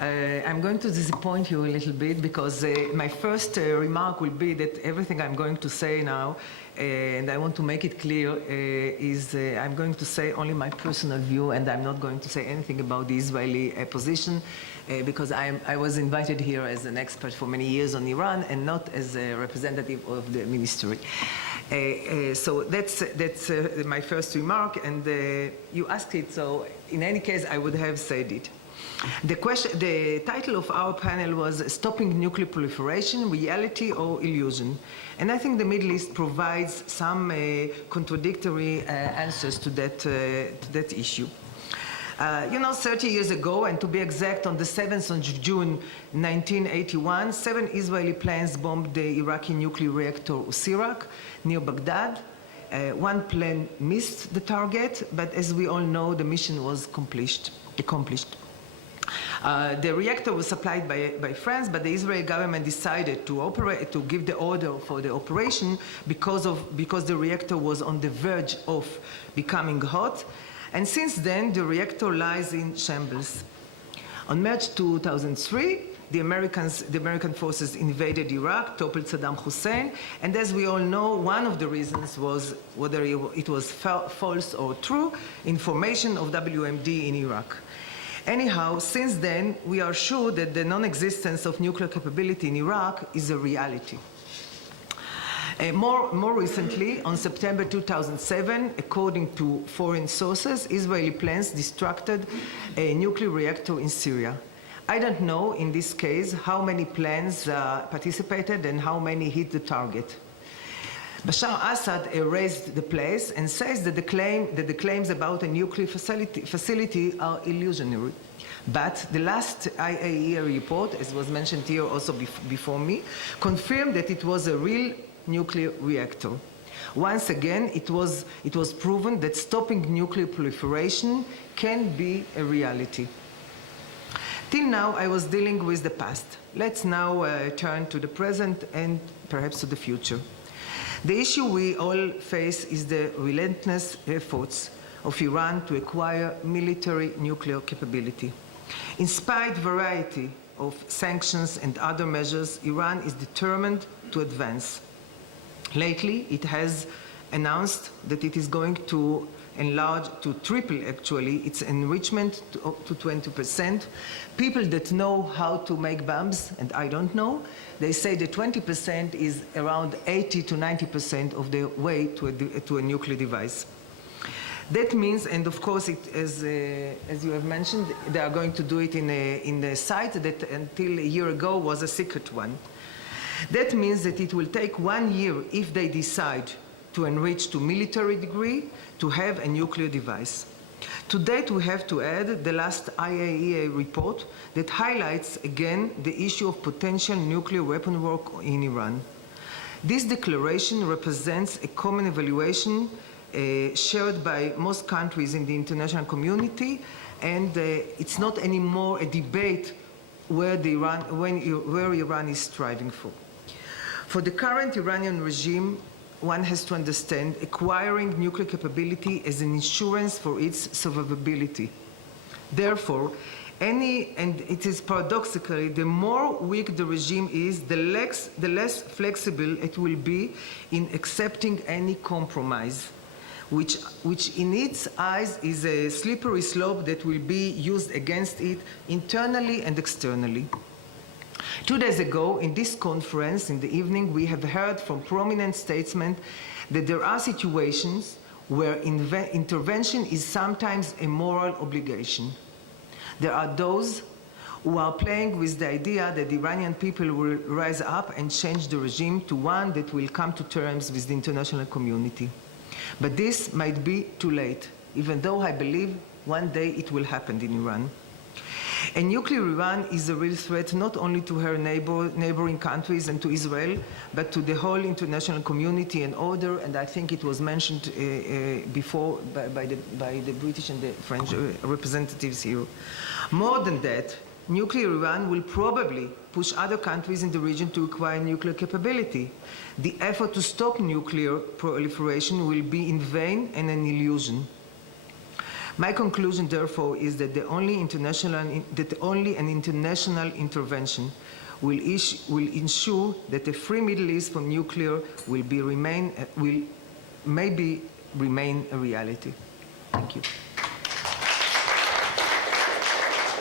I'm going to disappoint you a little bit because my first remark will be that everything I'm going to say now, and I want to make it clear, is I'm going to say only my personal view, and I'm not going to say anything about the Israeli position because I was invited here as an expert for many years on Iran and not as a representative of the ministry. So that's my first remark, and you asked it, so in any case I would have said it. The title of our panel was Stopping Nuclear Proliferation, Reality or Illusion? And I think the Middle East provides some contradictory answers to that issue. 30 years ago, and to be exact, on the 7th of June 1981, 7 Israeli planes bombed the Iraqi nuclear reactor Usirak near Baghdad. One plane missed the target, but as we all know, the mission was accomplished. The reactor was supplied by France, but the Israeli government decided to give the order for the operation because the reactor was on the verge of becoming hot. And since then, the reactor lies in shambles. On March 2003, the American forces invaded Iraq, toppled Saddam Hussein, and as we all know, one of the reasons was whether it was false or true, information of WMD in Iraq. Anyhow, since then, we are sure that the non-existence of nuclear capability in Iraq is a reality. More recently, on September 2007, according to foreign sources, Israeli planes destructed a nuclear reactor in Syria. I don't know, in this case, how many planes participated and how many hit the target. Bashar Assad erased the place and says that the claims about a nuclear facility are illusionary. But the last IAEC report, as was mentioned here also before me, confirmed that it was a real nuclear reactor. Once again, it was proven that stopping nuclear proliferation can be a reality. Till now, I was dealing with the past. Let's now turn to the present and perhaps to the future. The issue we all face is the relentless efforts of Iran to acquire military nuclear capability. In spite of a variety of sanctions and other measures, Iran is determined to advance. Lately, it has announced that it is going to enlarge, to triple actually, its enrichment to 20%. People that know how to make bombs, and I don't know, they say that 20% is around 80 to 90% of the way to a nuclear device. That means, and of course, as you have mentioned, they are going to do it in a site that until a year ago was a secret one. That means that it will take 1 year if they decide to enrich to military degree to have a nuclear device. To date, we have to add the last IAEC report that highlights again the issue of potential nuclear weapon work in Iran. This declaration represents a common evaluation shared by most countries in the international community, and it's not anymore a debate where Iran is striving for. For the current Iranian regime, one has to understand acquiring nuclear capability as an insurance for its survivability. Therefore, and it is paradoxically, the more weak the regime is, the less flexible it will be in accepting any compromise, which in its eyes is a slippery slope that will be used against it internally and externally. 2 days ago, in this conference, in the evening, we have heard from prominent statesmen that there are situations where intervention is sometimes a moral obligation. There are those who are playing with the idea that the Iranian people will rise up and change the regime to one that will come to terms with the international community. But this might be too late, even though I believe one day it will happen in Iran. And nuclear Iran is a real threat not only to her neighboring countries and to Israel, but to the whole international community and order, and I think it was mentioned before by the British and the French representatives here. More than that, nuclear Iran will probably push other countries in the region to acquire nuclear capability. The effort to stop nuclear proliferation will be in vain and an illusion. My conclusion, therefore, is that only an international intervention will ensure that a free Middle East from nuclear will maybe remain a reality. Thank you.